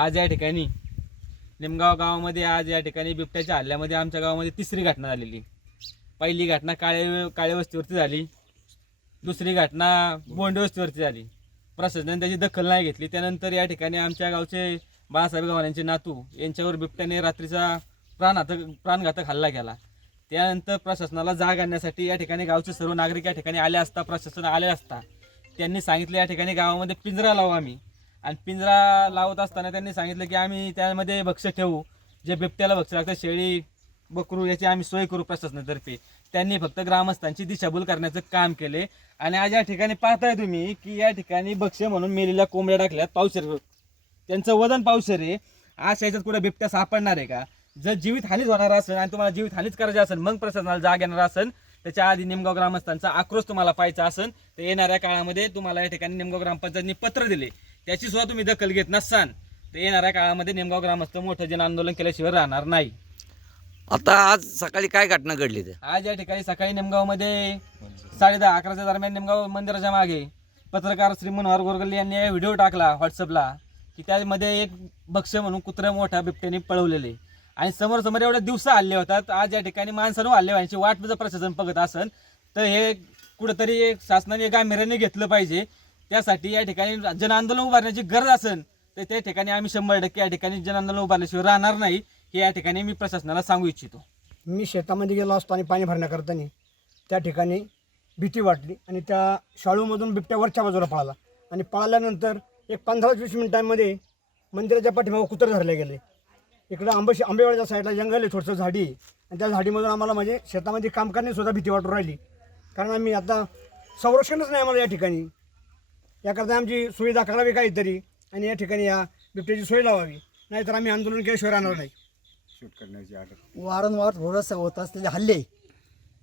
आज या ठिकाणी निमगाव गावामध्ये आज या ठिकाणी बिबट्याच्या हल्ल्यामध्ये आमच्या गावामध्ये तिसरी घटना झालेली। पहिली घटना काळे वस्तीवरती झाली, दुसरी घटना बोंडे वस्तीवरती झाली। प्रशासनाने त्याची दखल नाही घेतली। त्यानंतर या ठिकाणी आमच्या गावचे बाळासाहेब गव्हाणेंचे नातू यांच्यावर बिबट्याने रात्रीचा प्राणघातक हल्ला केला। त्यानंतर प्रशासनाला जाग आणण्यासाठी या ठिकाणी गावचे सर्व नागरिक या ठिकाणी आले असता, प्रशासन आले असता त्यांनी सांगितले या ठिकाणी गावामध्ये पिंजरा लावू आम्ही। आणि पिंजरा लावत असताना त्यांनी सांगितलं की आम्ही त्यामध्ये भक्ष्य ठेवू, जे बिबट्याला भक्ष्य लागतं शेळी बकरू याची आम्ही सोय करू प्रशासनातर्फे। त्यांनी फक्त ग्रामस्थांची दिशाभूल करण्याचं काम केले। आणि आज या ठिकाणी पाहताय तुम्ही की या ठिकाणी भक्ष्य म्हणून मेलेल्या कोंबड्या टाकल्यात पावशेर, त्यांचं वजन पावशेर आहे। आज याच्यात कुठे बिबट्या सापडणार आहे का? जर जीवित हानीच होणार असेल आणि तुम्हाला जीवित हानीच करायची असेल मग प्रशासनाला जाग येणार असेल, त्याच्या आधी निमगाव ग्रामस्थांचा आक्रोश तुम्हाला पाहायचा असेल तर येणाऱ्या काळामध्ये तुम्हाला या ठिकाणी निमगाव ग्रामपंचायतीने पत्र दिले, त्याची सुद्धा तुम्ही दखल घेत नसाल तर येणाऱ्या काळामध्ये निमगाव ग्रामस्थ मोठं जन आंदोलन केल्याशिवाय राहणार नाही। आता आज सकाळी काय घटना घडली ते? आज या ठिकाणी सकाळी निमगावमध्ये 10:30-11च्या दरम्यान निमगाव मंदिराच्या मागे पत्रकार श्री मनोहर गोरगल्ले यांनी व्हिडिओ टाकला व्हॉट्सअपला की त्यामध्ये एक भक्ष्य म्हणून कुत्र्या मोठ्या बिबट्याने पळवलेले आणि समोर एवढ्या दिवसा हल्ले होतात। आज या ठिकाणी माणसानं हल्ले व्हायची वाट जर प्रशासन बघत असेल तर हे कुठंतरी एक शासनाने गांभीर्याने घेतलं पाहिजे। त्यासाठी या ठिकाणी जन आंदोलन उभारण्याची गरज असेल तर त्या ठिकाणी आम्ही 100% या ठिकाणी जन आंदोलन उभारल्याशिवाय राहणार नाही, हे या ठिकाणी मी प्रशासनाला सांगू इच्छितो। मी शेतामध्ये गेलो असतो आणि पाणी भरण्याकरतानी त्या ठिकाणी भीती वाटली आणि त्या शाळूमधून बिबट्या वरच्या बाजूला पळाला आणि पळाल्यानंतर एक 15-20 मिनिटांमध्ये मंदिराच्या पाठीमागं कुत्रं धरले गेले। इकडं आंबेवाड्याच्या साईडला जंगल आहे, थोडंसं झाडी, आणि त्या झाडीमधून आम्हाला म्हणजे शेतामध्ये काम करण्यासुद्धा भीती वाटून राहिली, कारण आम्ही आता संरक्षणच नाही आम्हाला या ठिकाणी। याकरता आमची सुविधा करावी काहीतरी आणि या ठिकाणी या बिबट्याची सोय लावावी, नाहीतर आम्ही आंदोलन केल्याशिवाय राहणार नाही। वारंवार थोडंसं होत असलेले हल्ले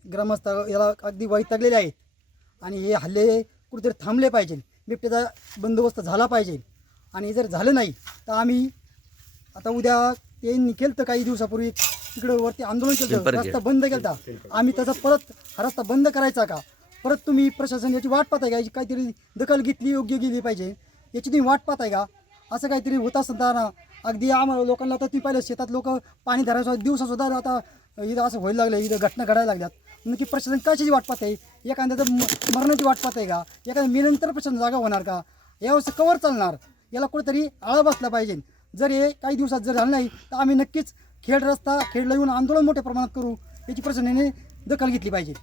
ग्रामस्थ याला अगदी वैतागलेले आहेत आणि हे हल्ले कुठेतरी थांबले पाहिजे, बिबट्याचा बंदोबस्त झाला पाहिजे। आणि जर झालं नाही तर आम्ही आता उद्या ते निघेल तर काही दिवसापूर्वी तिकडं वरती आंदोलन केलं, रस्ता बंद केला, आम्ही त्याचा परत हा रस्ता बंद करायचा का? परत तुम्ही प्रशासन याची वाट पाहताय का? याची काहीतरी दखल घेतली योग्य गेली पाहिजे, याची तुम्ही वाट पाहताय का? असं काहीतरी होत असताना अगदी आम्हाला लोकांना आता तुम्ही पाहिलं शेतात लोक पाणी धरायचं दिवसासुद्धा आता इथं असं व्हायला लागलं, इथं घटना घडायला लागल्यात। नक्की प्रशासन कशाची वाट पाहत आहे? एखाद्याचं मरणाची वाट पाहत आहे का? एखाद्या मेल्यानंतर प्रशासन जागा होणार का? यावेळेस कवर चालणार, याला कुठेतरी आळा बसला पाहिजे। जर हे काही दिवसात जर झालं नाही तर आम्ही नक्कीच खेडला येऊन आंदोलन मोठ्या प्रमाणात करू, याची प्रशासनाने दखल घेतली पाहिजे।